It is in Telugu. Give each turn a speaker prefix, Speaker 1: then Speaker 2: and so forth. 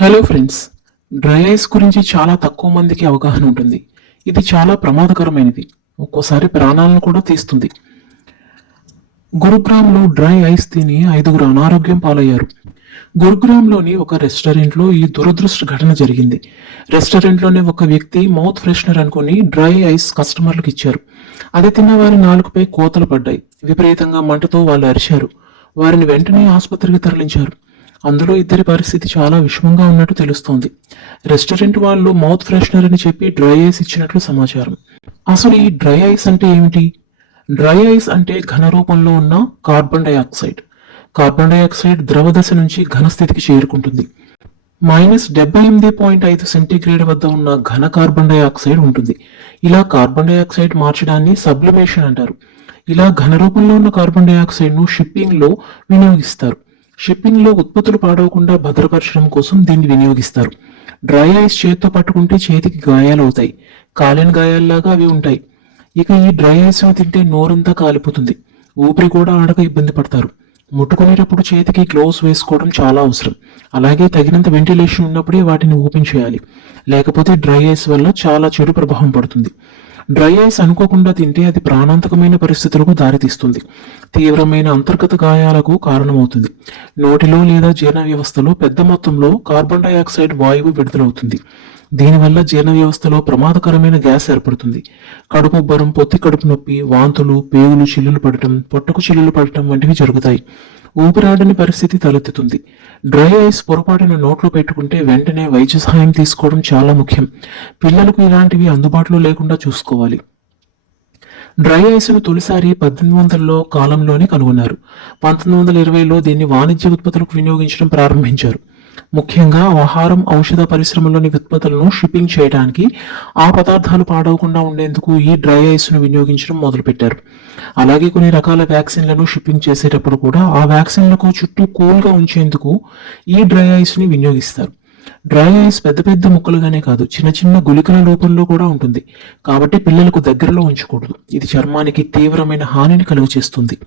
Speaker 1: హలో ఫ్రెండ్స్ డ్రై ఐస్ గురించి చాలా తక్కువ మందికి అవగాహన ఉంటుంది. ఇది చాలా ప్రమాదకరమైనది. ఒక్కోసారి ప్రాణాలను కూడా తీస్తుంది. గురుగ్రామ్లో డ్రై ఐస్ తిని ఐదుగురు అనారోగ్యం పాలయ్యారు. గురుగ్రామ్లోని ఒక రెస్టారెంట్లో ఈ దురదృష్ట ఘటన జరిగింది. రెస్టారెంట్లోని ఒక వ్యక్తి మౌత్ ఫ్రెషనర్ అనుకుని డ్రై ఐస్ కస్టమర్లకు ఇచ్చారు. అది తిన్న వారి నాలుగుపై కోతలు పడ్డాయి. విపరీతంగా మంటతో వాళ్ళు అరిచారు. వారిని వెంటనే ఆసుపత్రికి తరలించారు. అందులో ఇద్దరి పరిస్థితి చాలా విషమంగా ఉన్నట్టు తెలుస్తోంది. రెస్టారెంట్ వాళ్ళు మౌత్ ఫ్రెషనర్ అని చెప్పి డ్రై ఐస్ ఇచ్చినట్లు సమాచారం. అసలు ఈ డ్రై ఐస్ అంటే ఏమిటి? డ్రై ఐస్ అంటే ఘన రూపంలో ఉన్న కార్బన్ డైఆక్సైడ్. కార్బన్ డైఆక్సైడ్ ద్రవ దశ నుంచి ఘన స్థితికి చేరుకుంటుంది. మైనస్ డెబ్బై ఎనిమిది పాయింట్ ఐదు సెంటీగ్రేడ్ వద్ద ఉన్న ఘన కార్బన్ డైఆక్సైడ్ ఉంటుంది. ఇలా కార్బన్ డైఆక్సైడ్ మార్చడాన్ని సబ్లిమేషన్ అంటారు. ఇలా ఘన రూపంలో ఉన్న కార్బన్ డైఆక్సైడ్ను షిప్పింగ్లో వినియోగిస్తారు. షిప్పింగ్లో ఉత్పత్తులు పాడవకుండా భద్రపరచడం కోసం దీన్ని వినియోగిస్తారు. డ్రై ఐస్ చేత్తో పట్టుకుంటే చేతికి గాయాలు అవుతాయి. కాలిన గాయాల్లాగా అవి ఉంటాయి. ఇక ఈ డ్రై ఐస్ను తింటే నోరంతా కాలిపోతుంది. ఊపిరి కూడా ఆడక ఇబ్బంది పడతారు. ముట్టుకునేటప్పుడు చేతికి గ్లోవ్స్ వేసుకోవడం చాలా అవసరం. అలాగే తగినంత వెంటిలేషన్ ఉన్నప్పుడే వాటిని ఓపెన్ చేయాలి. లేకపోతే డ్రై ఐస్ వల్ల చాలా చెడు ప్రభావం పడుతుంది. డ్రై ఐస్ అనుకోకుండా తింటే అది ప్రాణాంతకమైన పరిస్థితులకు దారితీస్తుంది. తీవ్రమైన అంతర్గత గాయాలకు కారణమవుతుంది. నోటిలో లేదా జీర్ణ వ్యవస్థలో పెద్ద మొత్తంలో కార్బన్ డైఆక్సైడ్ వాయువు విడుదలవుతుంది. దీనివల్ల జీర్ణ వ్యవస్థలో ప్రమాదకరమైన గ్యాస్ ఏర్పడుతుంది. కడుపుబ్బరం పొత్తి కడుపు నొప్పి వాంతులు పేగులు చిల్లులు పడటం పొట్టకు చిల్లులు పడటం వంటివి జరుగుతాయి. ఊపిరాడని పరిస్థితి తలెత్తుతుంది. డ్రై ఐస్ పొరపాటున నోట్లో పెట్టుకుంటే వెంటనే వైద్య సహాయం తీసుకోవడం చాలా ముఖ్యం. పిల్లలకు ఇలాంటివి అందుబాటులో లేకుండా చూసుకోవాలి. డ్రై ఐస్ను తొలిసారి పద్దెనిమిది వందలలో కాలంలోనే కనుగొన్నారు. పంతొమ్మిది వందల ఇరవైలో దీన్ని వాణిజ్య ఉత్పత్తులకు వినియోగించడం ప్రారంభించారు. ముఖ్యంగా ఆహారం ఔషధ పరిశ్రమలోని ఉత్పత్తులను షిప్పింగ్ చేయడానికి ఆ పదార్థాలు పాడవకుండా ఉండేందుకు ఈ డ్రై ఐస్ను వినియోగించడం మొదలుపెట్టారు. అలాగే కొన్ని రకాల వ్యాక్సిన్లను షిప్పింగ్ చేసేటప్పుడు కూడా ఆ వ్యాక్సిన్లకు చుట్టూ కూల్గా ఉంచేందుకు ఈ డ్రై ఐస్ని వినియోగిస్తారు. డ్రై ఐస్ పెద్ద పెద్ద ముక్కలుగానే కాదు చిన్న చిన్న గుళికల రూపంలో కూడా ఉంటుంది. కాబట్టి పిల్లలకు దగ్గరలో ఉంచకూడదు. ఇది చర్మానికి తీవ్రమైన హానిని కలుగచేస్తుంది.